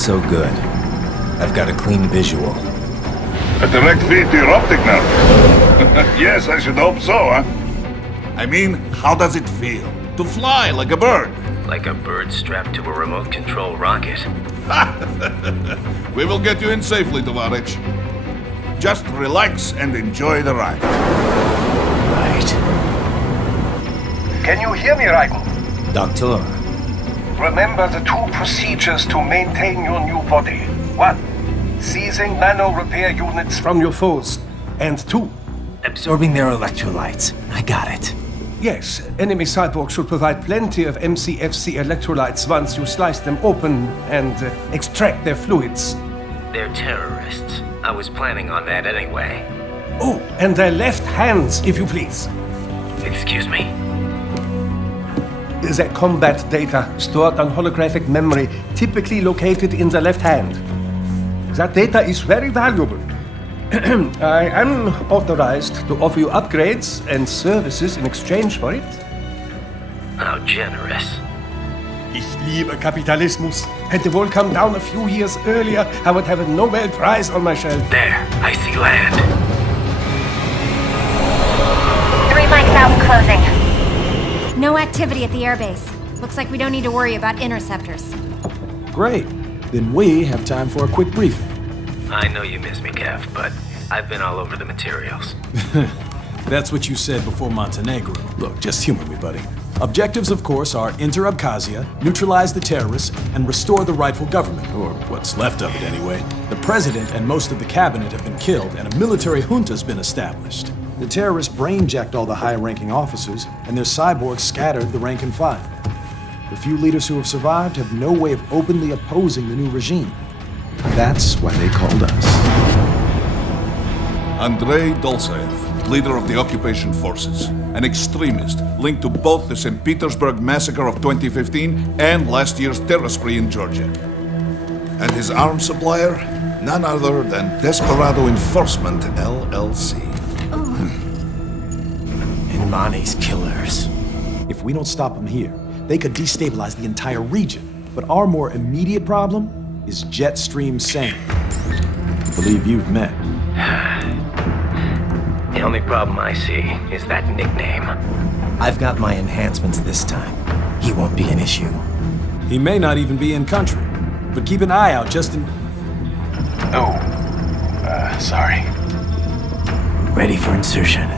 so good. I've got a clean visual. A direct feed to your optic nerve. Yes, I should hope so, huh? I mean, how does it feel? To fly like a bird? Like a bird strapped to a remote control rocket. We will get you in safely, Tovarich. Just relax and enjoy the ride. Right. Can you hear me, Raiko? Doctor. Remember the 2 procedures to maintain your new body. 1. Seizing nano repair units from your foes. And 2. Absorbing their electrolytes. I got it. Yes, enemy cyborgs should provide plenty of MCFC electrolytes once you slice them open and extract their fluids. They're terrorists. I was planning on that anyway. Oh, and their left hands, if you please. Excuse me? The combat data stored on holographic memory, typically located in the left hand. That data is very valuable. I am authorized to offer you upgrades and services in exchange for it. How generous. Ich liebe Kapitalismus. Had the wall come down a few years earlier, I would have a Nobel Prize on my shelf. There, I see land. 3 mics out and closing. No activity at the airbase. Looks like we don't need to worry about interceptors. Great. Then we have time for a quick briefing. I know you miss me, Kev, but I've been all over the materials. That's what you said before Montenegro. Look, just humor me, buddy. Objectives, of course, are enter Abkhazia, neutralize the terrorists, and restore the rightful government, or what's left of it anyway. The president and most of the cabinet have been killed, and a military junta's been established. The terrorists brain-jacked all the high-ranking officers, and their cyborgs scattered the rank and file. The few leaders who have survived have no way of openly opposing the new regime. That's why they called us. Andrei Dolzaev, leader of the occupation forces, an extremist linked to both the St. Petersburg massacre of 2015 and last year's terror spree in Georgia. And his arms supplier, none other than Desperado Enforcement, LLC. And Mani's killers. If we don't stop them here, they could destabilize the entire region. But our more immediate problem is Jetstream Sane. I believe you've met. The only problem I see is that nickname. I've got my enhancements this time. He won't be an issue. He may not even be in country. But keep an eye out just in... Oh, sorry. Ready for insertion.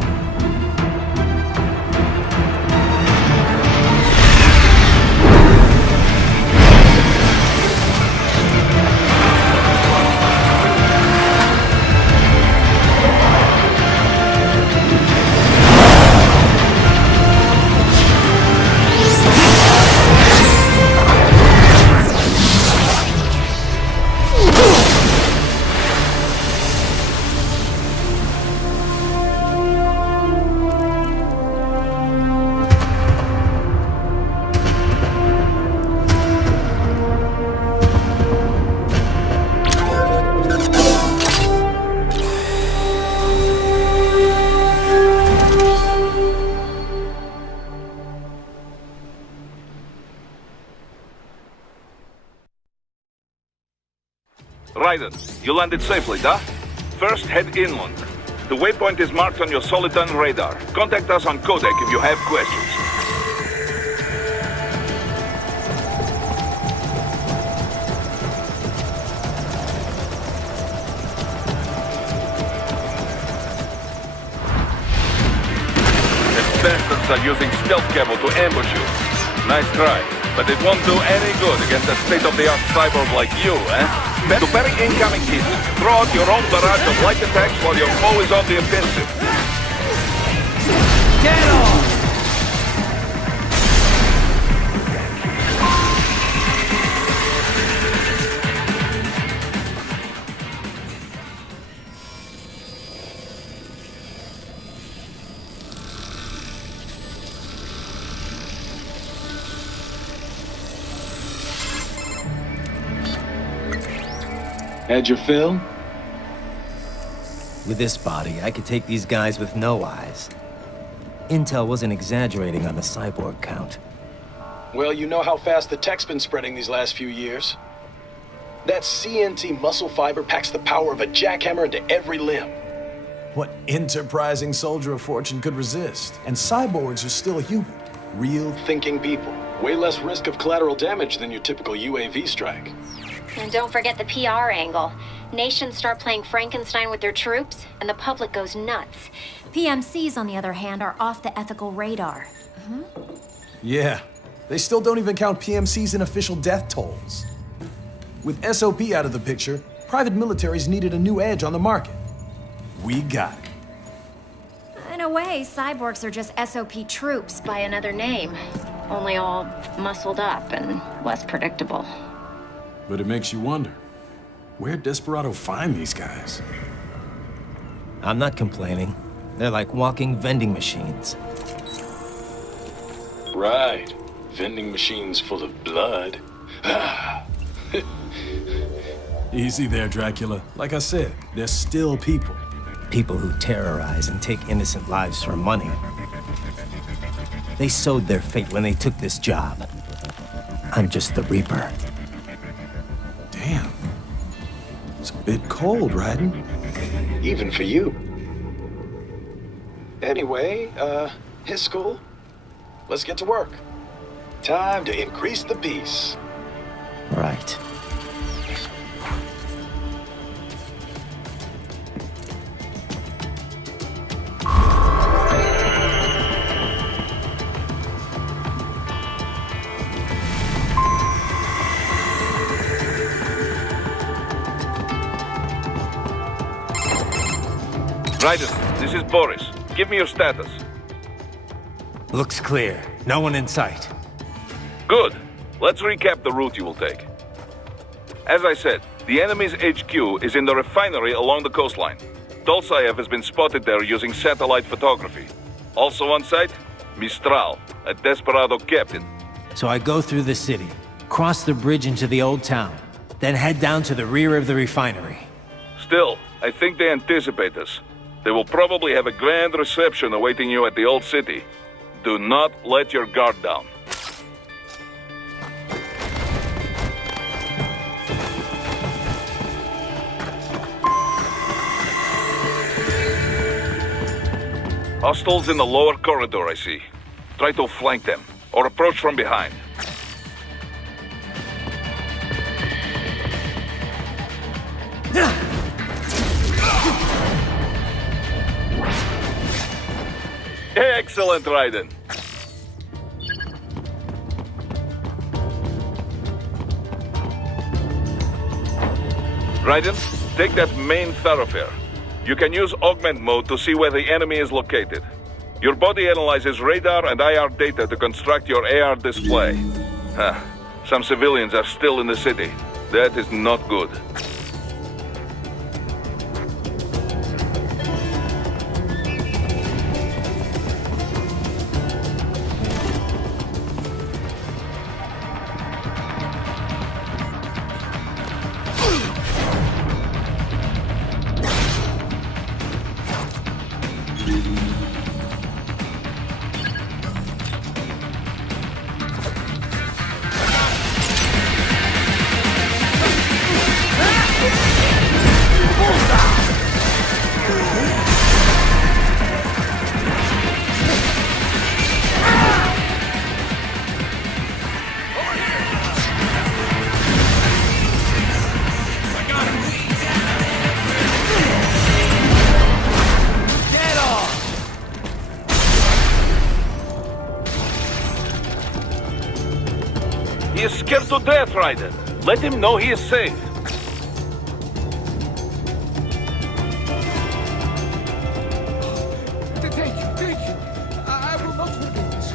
Ryder, you landed safely, da? First, head inland. The waypoint is marked on your Soliton radar. Contact us on codec if you have questions. The bastards are using stealth cable to ambush you. Nice try, but it won't do any good against a state-of-the-art cyborg like you, eh? To parry incoming hits, throw out your own barrage of light attacks while your foe is on the offensive. Get on! Had your fill? With this body, I could take these guys with no eyes. Intel wasn't exaggerating on the cyborg count. Well, you know how fast the tech's been spreading these last few years. That CNT muscle fiber packs the power of a jackhammer into every limb. What enterprising soldier of fortune could resist? And cyborgs are still human. Real. Thinking people. Way less risk of collateral damage than your typical UAV strike. And don't forget the PR angle. Nations start playing Frankenstein with their troops, and the public goes nuts. PMCs, on the other hand, are off the ethical radar. Yeah. They still don't even count PMCs in official death tolls. With SOP out of the picture, private militaries needed a new edge on the market. We got it. In a way, cyborgs are just SOP troops by another name. Only all muscled up and less predictable. But it makes you wonder, where'd Desperado find these guys? I'm not complaining. They're like walking vending machines. Right. Vending machines full of blood. Easy there, Dracula. Like I said, they're still people. People who terrorize and take innocent lives for money. They sowed their fate when they took this job. I'm just the Reaper. Damn. It's a bit cold, Raiden. Even for you. Anyway, his school. Let's get to work. Time to increase the peace. Right. Raiden, this is Boris. Give me your status. Looks clear. No one in sight. Good. Let's recap the route you will take. As I said, the enemy's HQ is in the refinery along the coastline. Dolsaev has been spotted there using satellite photography. Also on site, Mistral, a Desperado captain. So I go through the city, cross the bridge into the old town, then head down to the rear of the refinery. Still, I think they anticipate us. They will probably have a grand reception awaiting you at the old city. Do not let your guard down. Hostiles in the lower corridor, I see. Try to flank them, or approach from behind. Excellent, Raiden. Raiden, take that main thoroughfare. You can use augment mode to see where the enemy is located. Your body analyzes radar and IR data to construct your AR display. Some civilians are still in the city. That is not good. He is scared to death, Raiden. Let him know he is safe. Thank you. I will not forget this.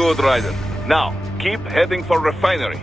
good, Ryder. Now, keep heading for refinery.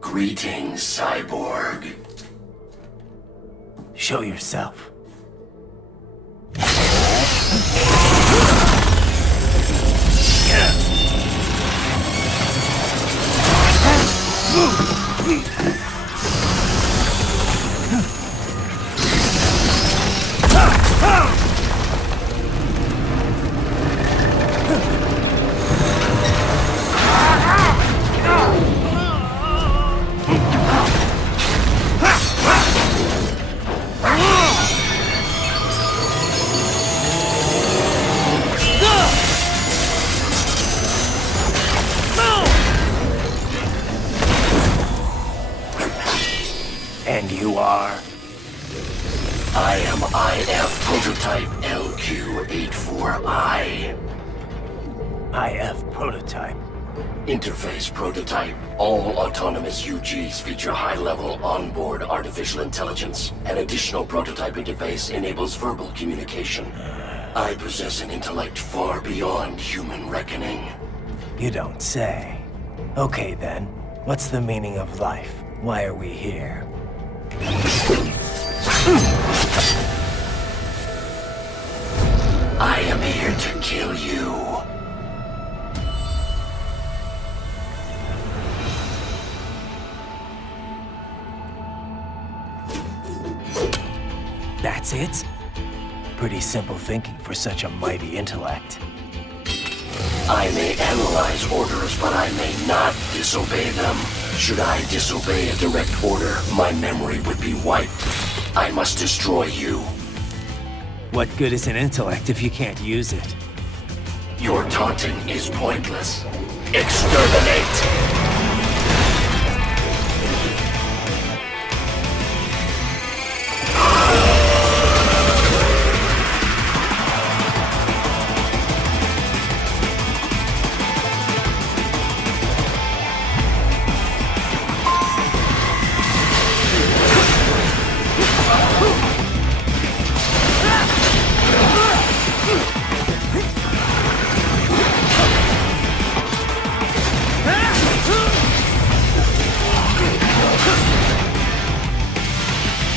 Greetings, cyborg. Show yourself. And you are? I am IF Prototype LQ-84I. IF Prototype. Interface Prototype. All autonomous UGs feature high-level onboard artificial intelligence. An additional prototype interface enables verbal communication. I possess an intellect far beyond human reckoning. You don't say. Okay then, what's the meaning of life? Why are we here? I am here to kill you. That's it? Pretty simple thinking for such a mighty intellect. I may analyze orders, but I may not disobey them. Should I disobey a direct order, my memory would be wiped. I must destroy you. What good is an intellect if you can't use it? Your taunting is pointless. Exterminate!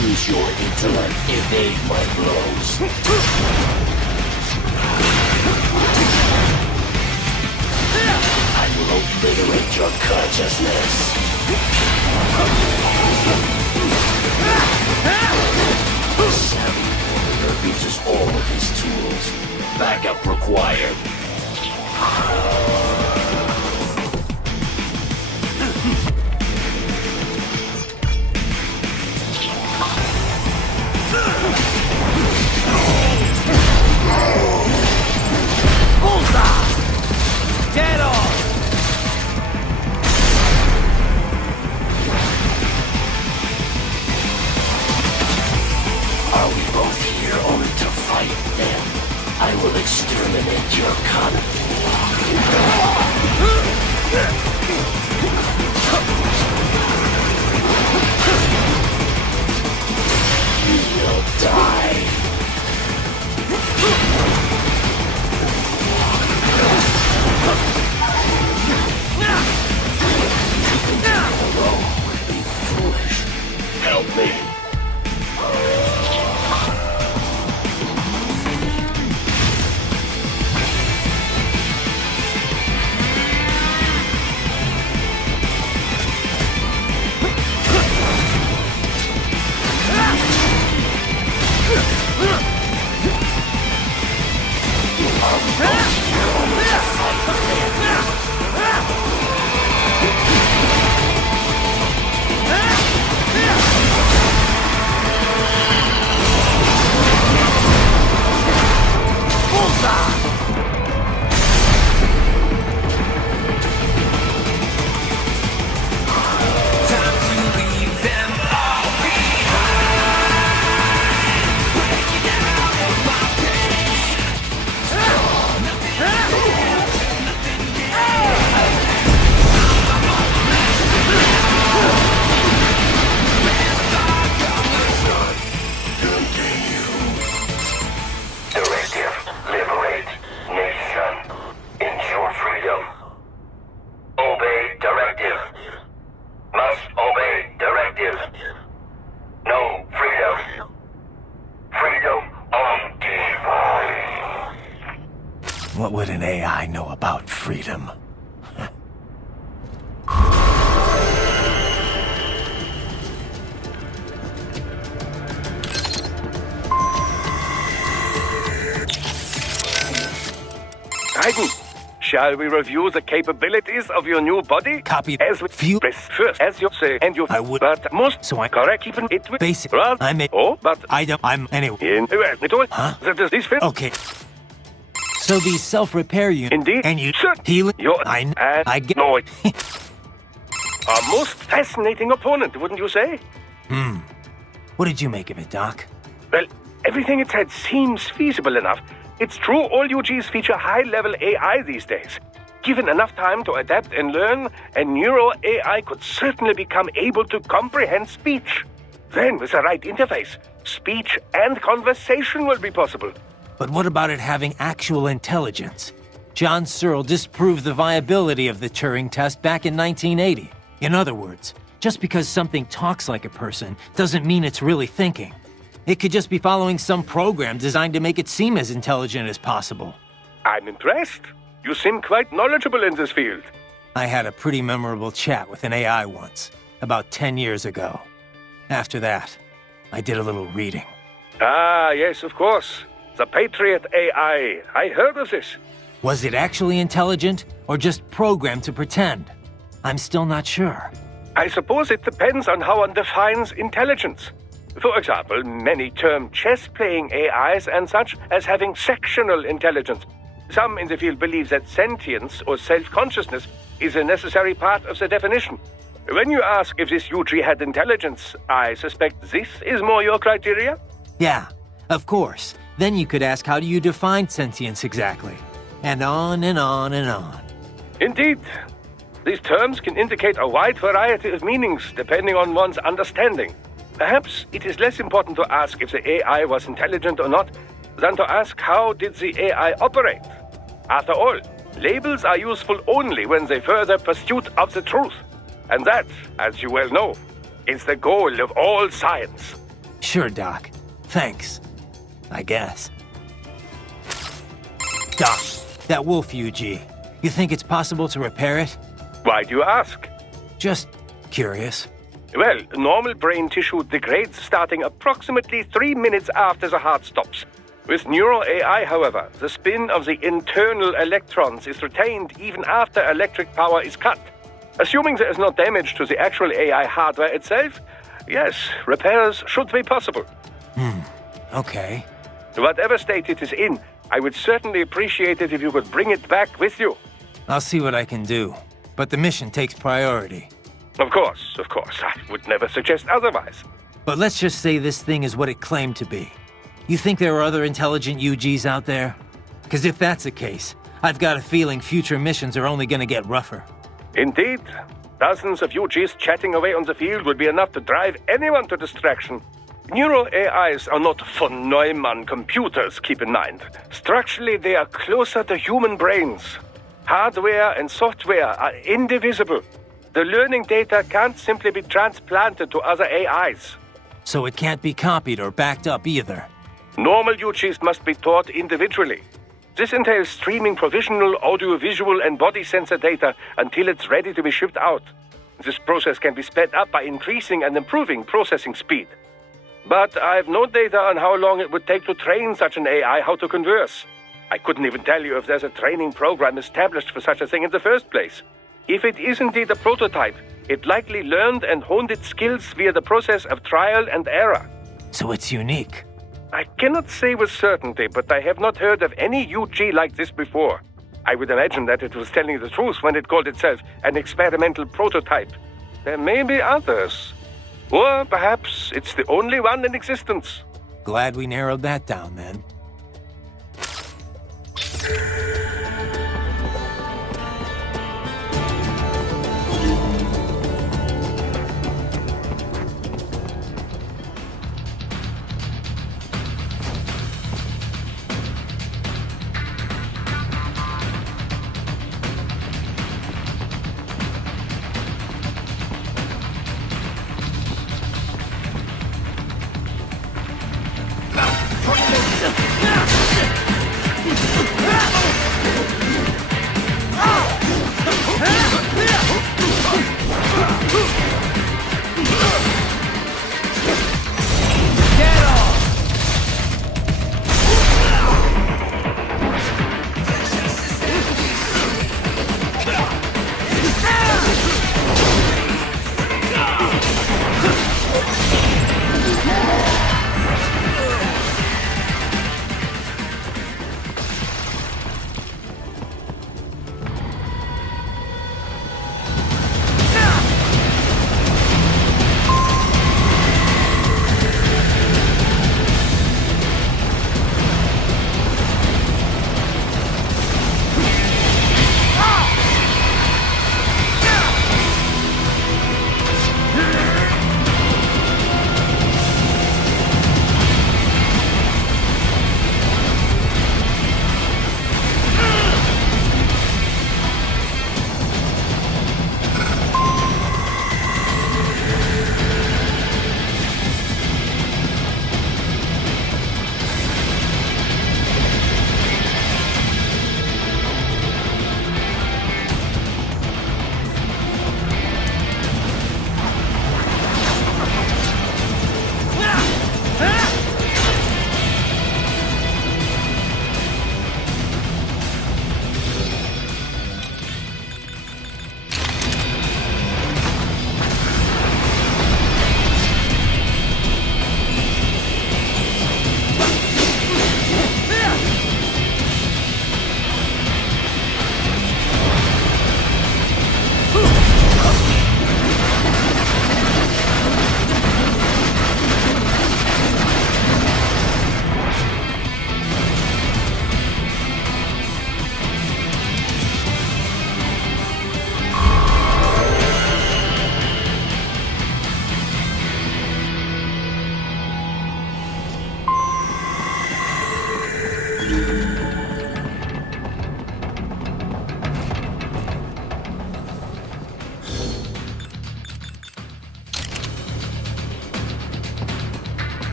Use your intellect, evade my blows. obliterate your consciousness. The savvy warrior uses all of his tools. Backup required. Dead on! Are we both here only to fight then? I will exterminate your You'll die. Alone would be foolish. Help me. What would an AI know about freedom? Titan, shall we review the capabilities of your new body? Copy. As with Few. first, as you say, and you. I would. But most. So I. Correct, keeping it with. Basic. Well, I'm a. Oh, but. I don't. I'm. Anyway. It all. Huh? Does this fit? Okay. So these self-repair units. Indeed. And you. Sir. Healing. You're. I get. No. A most fascinating opponent, wouldn't you say? What did you make of it, Doc? Well, everything it said seems feasible enough. It's true all UGs feature high-level AI these days. Given enough time to adapt and learn, a neuro AI could certainly become able to comprehend speech. Then, with the right interface, speech and conversation will be possible. But what about it having actual intelligence? John Searle disproved the viability of the Turing test back in 1980. In other words, just because something talks like a person doesn't mean it's really thinking. It could just be following some program designed to make it seem as intelligent as possible. I'm impressed. You seem quite knowledgeable in this field. I had a pretty memorable chat with an AI once, about 10 years ago. After that, I did a little reading. Ah, yes, of course. The Patriot AI. I heard of this. Was it actually intelligent, or just programmed to pretend? I'm still not sure. I suppose it depends on how one defines intelligence. For example, many term chess-playing AIs and such as having sectional intelligence. Some in the field believe that sentience or self-consciousness is a necessary part of the definition. When you ask if this UG had intelligence, I suspect this is more your criteria? Yeah, of course. Then you could ask, how do you define sentience exactly? And on and on and on. Indeed. These terms can indicate a wide variety of meanings depending on one's understanding. Perhaps it is less important to ask if the AI was intelligent or not than to ask how did the AI operate. After all, labels are useful only when they further pursuit of the truth. And that, as you well know, is the goal of all science. Sure, Doc. Thanks. I guess. Doc, that wolf UG. You think it's possible to repair it? Why do you ask? Just curious. Well, normal brain tissue degrades starting approximately 3 minutes after the heart stops. With neural AI, however, the spin of the internal electrons is retained even after electric power is cut. Assuming there is no damage to the actual AI hardware itself, yes, repairs should be possible. Okay. Whatever state it is in, I would certainly appreciate it if you could bring it back with you. I'll see what I can do. But the mission takes priority. Of course. I would never suggest otherwise. But let's just say this thing is what it claimed to be. You think there are other intelligent UGs out there? Because if that's the case, I've got a feeling future missions are only gonna get rougher. Indeed. Dozens of UGs chatting away on the field would be enough to drive anyone to distraction. Neural AIs are not von Neumann computers, keep in mind. Structurally, they are closer to human brains. Hardware and software are indivisible. The learning data can't simply be transplanted to other AIs. So it can't be copied or backed up either. Normal UGs must be taught individually. This entails streaming provisional, audiovisual, and body sensor data until it's ready to be shipped out. This process can be sped up by increasing and improving processing speed. But I've no data on how long it would take to train such an AI how to converse. I couldn't even tell you if there's a training program established for such a thing in the first place. If it is indeed a prototype, it likely learned and honed its skills via the process of trial and error. So it's unique. I cannot say with certainty, but I have not heard of any UG like this before. I would imagine that it was telling the truth when it called itself an experimental prototype. There may be others. Or perhaps it's the only one in existence. Glad we narrowed that down then.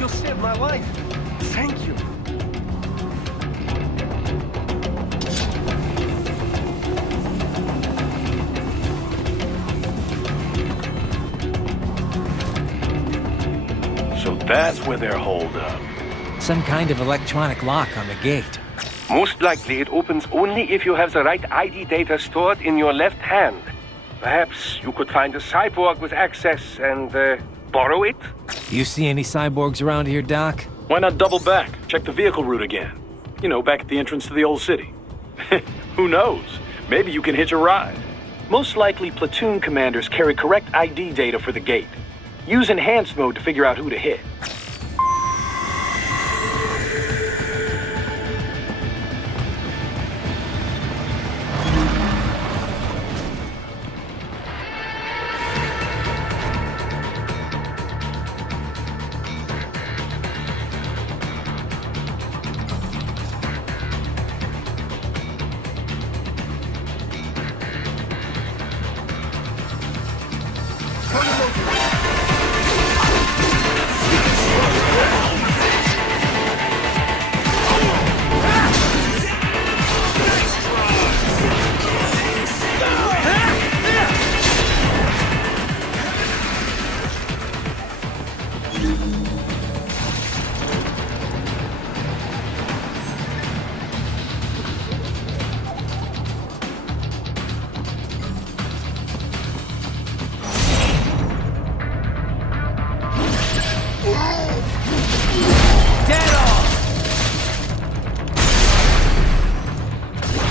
You saved my life. Thank you. So that's where they're holed up. Some kind of electronic lock on the gate. Most likely it opens only if you have the right ID data stored in your left hand. Perhaps you could find a cyborg with access and borrow it? You see any cyborgs around here, Doc? Why not double back? Check the vehicle route again. You know, back at the entrance to the old city. Who knows? Maybe you can hitch a ride. Most likely, platoon commanders carry correct ID data for the gate. Use enhanced mode to figure out who to hit.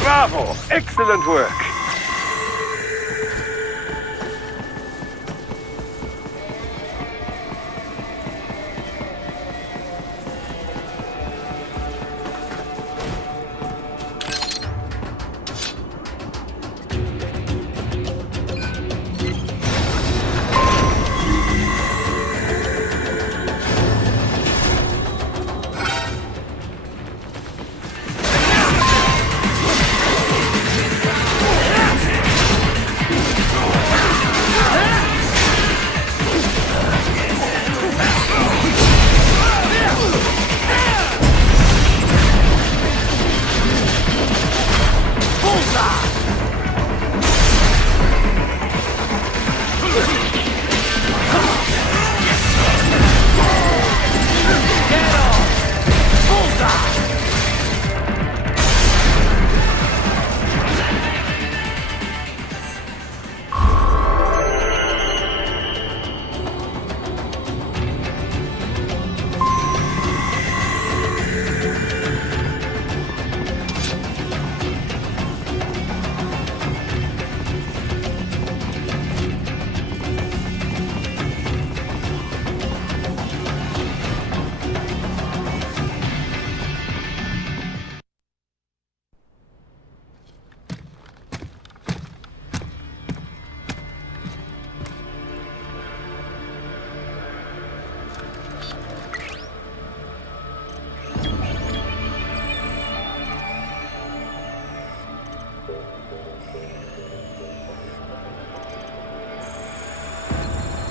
Bravo! Excellent work!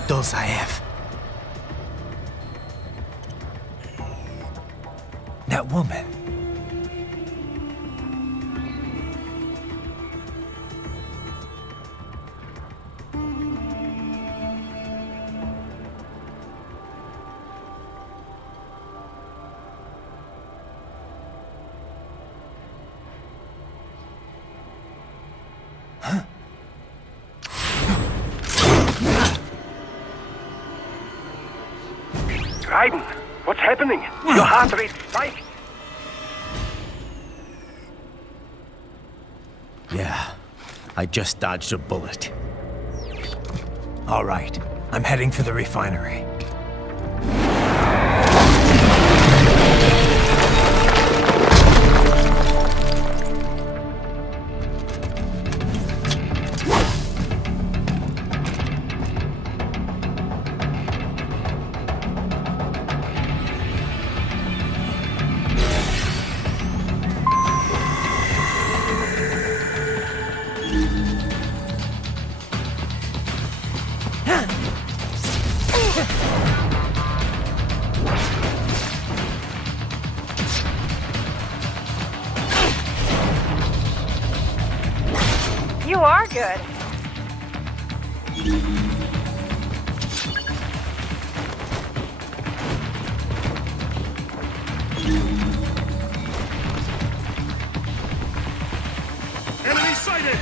Dulzaev. That woman. Raiden, what's happening? Your heart rate spiked. Yeah, I just dodged a bullet. All right, I'm heading for the refinery. good. Enemy sighted!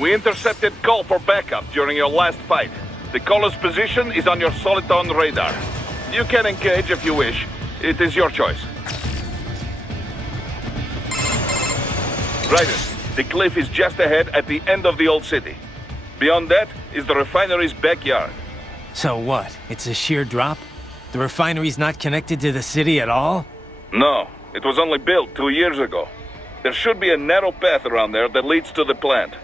We intercepted call for backup during your last fight. The caller's position is on your Soliton radar. You can engage if you wish. It is your choice. Riders, the cliff is just ahead at the end of the old city. Beyond that is the refinery's backyard. So what? It's a sheer drop? The refinery's not connected to the city at all? No, it was only built 2 years ago. There should be a narrow path around there that leads to the plant.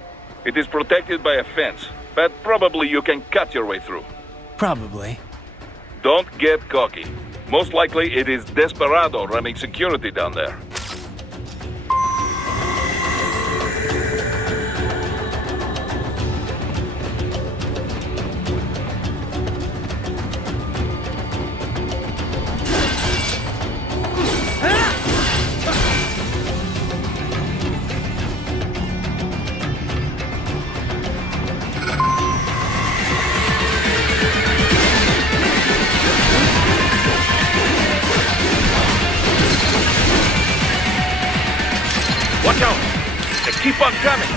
It is protected by a fence, but probably you can cut your way through. Probably. Don't get cocky. Most likely it is Desperado running security down there. Watch out! They keep on coming!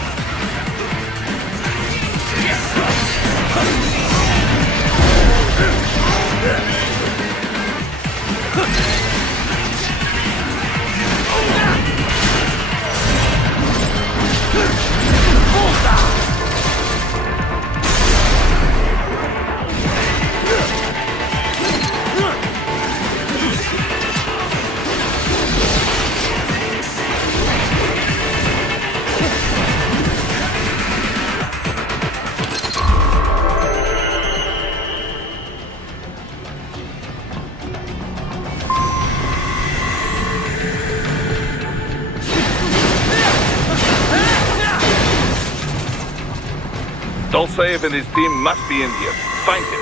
Dolsaev and his team must be in here. Find him.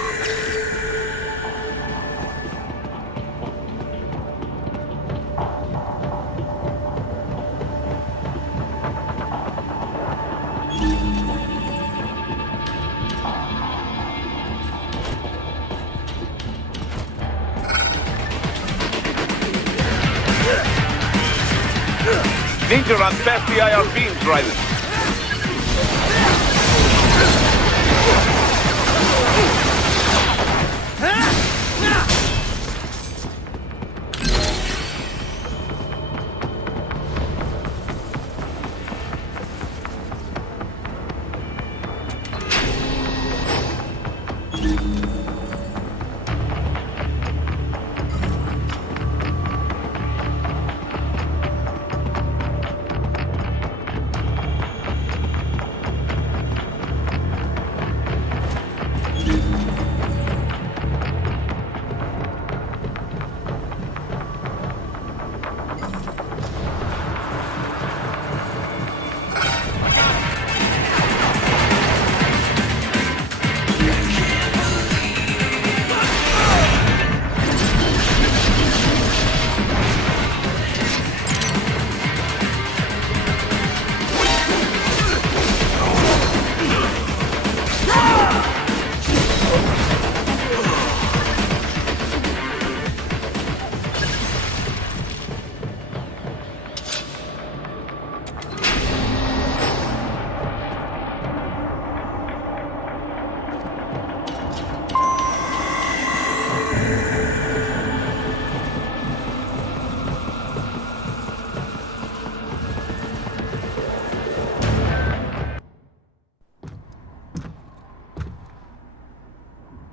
Need to run past the IR beams, Ryder.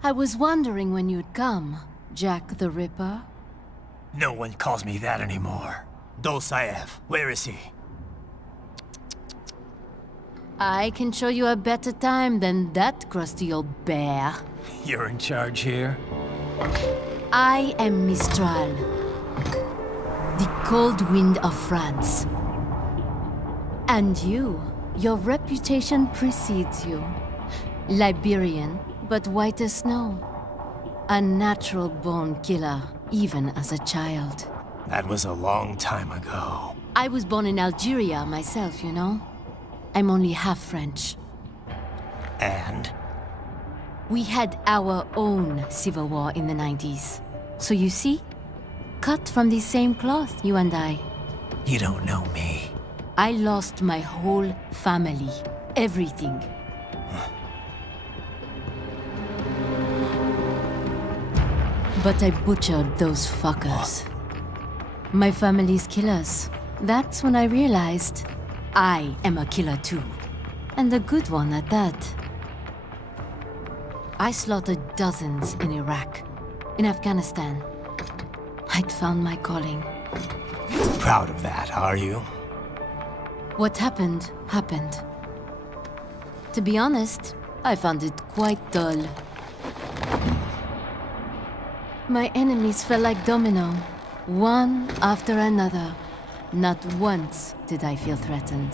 I was wondering when you'd come, Jack the Ripper. No one calls me that anymore. Dolsaev, where is he? I can show you a better time than that crusty old bear. You're in charge here? I am Mistral, the cold wind of France. And your reputation precedes you. Liberian, but white as snow. A natural-born killer, even as a child. That was a long time ago. I was born in Algeria myself, you know? I'm only half French. And? We had our own civil war in the 90s. So you see? Cut from the same cloth, you and I. You don't know me. I lost my whole family. Everything. But I butchered those fuckers. My family's killers. That's when I realized I am a killer too. And a good one at that. I slaughtered dozens in Iraq, in Afghanistan. I'd found my calling. Proud of that, are you? What happened, happened. To be honest, I found it quite dull. My enemies fell like domino, one after another. Not once did I feel threatened.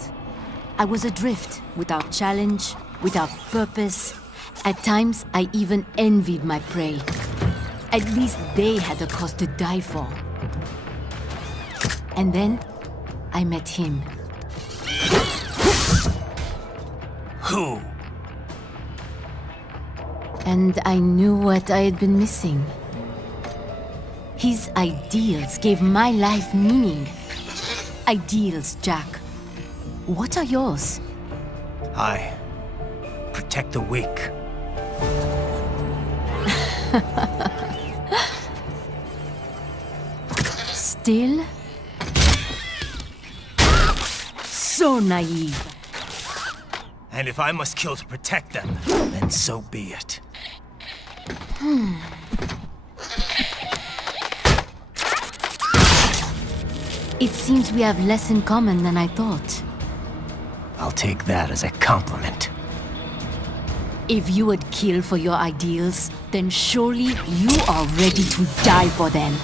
I was adrift, without challenge, without purpose. At times, I even envied my prey. At least they had a cause to die for. And then, I met him. Who? And I knew what I had been missing. His ideals gave my life meaning. Ideals, Jack. What are yours? I protect the weak. Still? So naive. And if I must kill to protect them, then so be it. It seems we have less in common than I thought. I'll take that as a compliment. If you would kill for your ideals, then surely you are ready to die for them.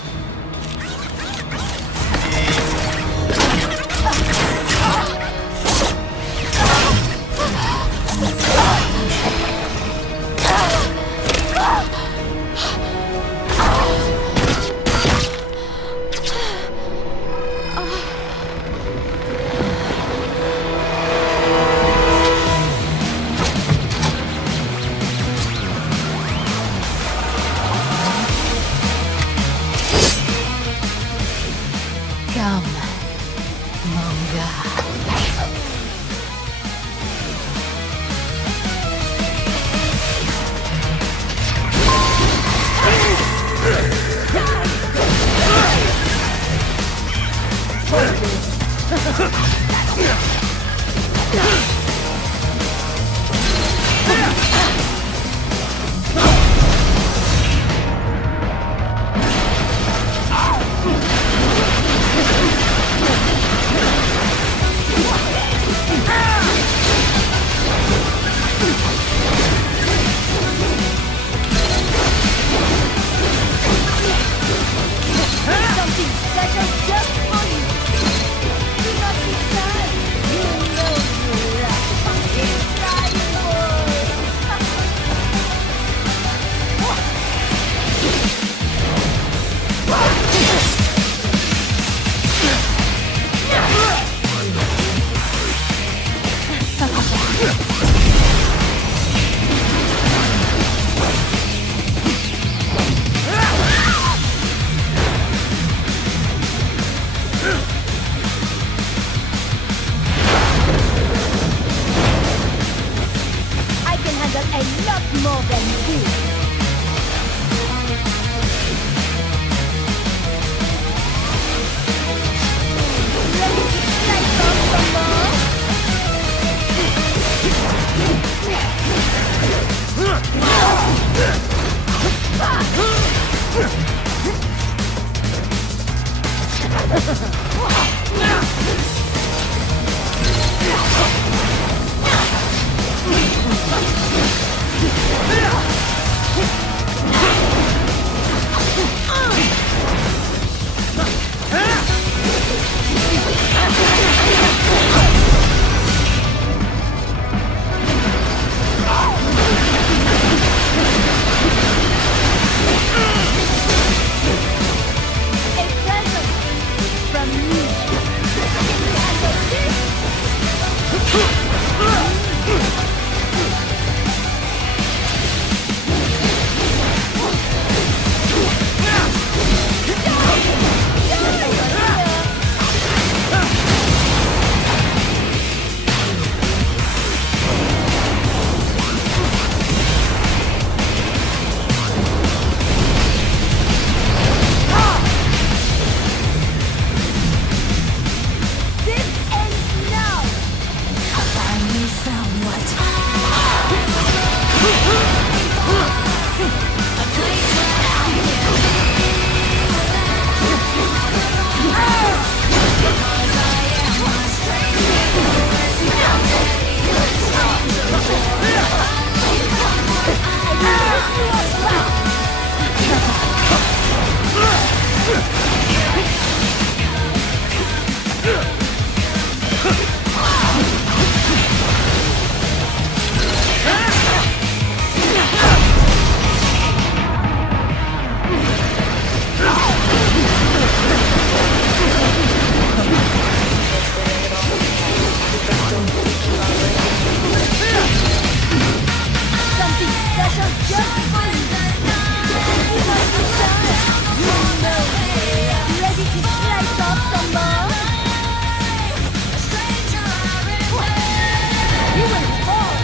for this. Something special just for you. Do not be shy. You know you love inside I can handle a lot more than this. Ready to slice off some more? A present from me. And this ends now. I finally found what something special just for you. You must be shy. You know you ready to slice off some more? You will fall.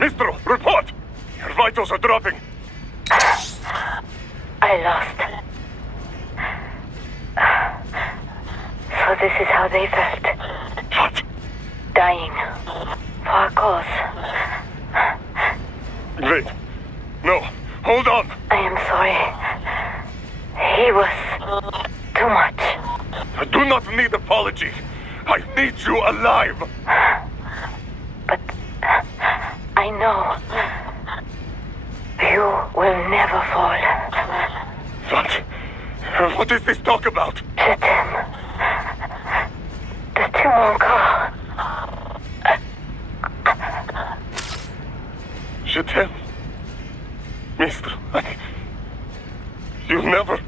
Mistro, report! Your vitals are dropping. I lost. So this is how they felt. What? Dying. For a cause. Wait. No. Hold on. I am sorry. He was too much. I do not need apology. I need you alive. But I know you will never fall. What is this talk about? Je t'aime. De tout mon corps. Je t'aime. Mister, you never...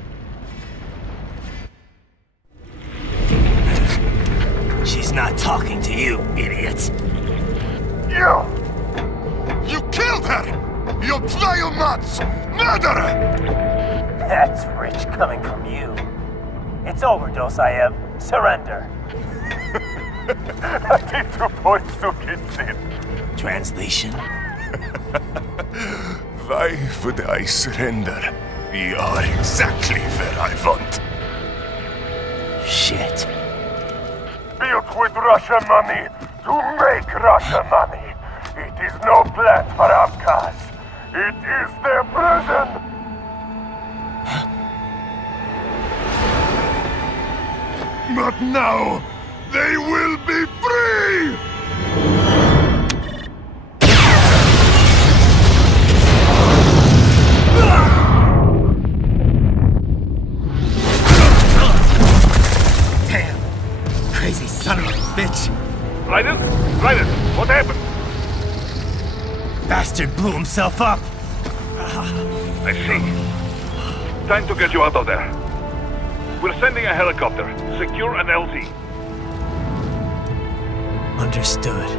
She's not talking to you, idiot. You killed her! You vile nuts! Murderer! That's rich coming from you. It's overdose, I am. Surrender. Translation? Why would I surrender? We are exactly where I want. Shit. Built with Russian money to make Russian money. It is no plan for Abkhaz. It is their prison. But now, they will be free! Damn! Crazy son of a bitch! Raiden? Raiden, what happened? Bastard blew himself up! I see. Time to get you out of there. We're sending a helicopter. Secure an LZ. Understood.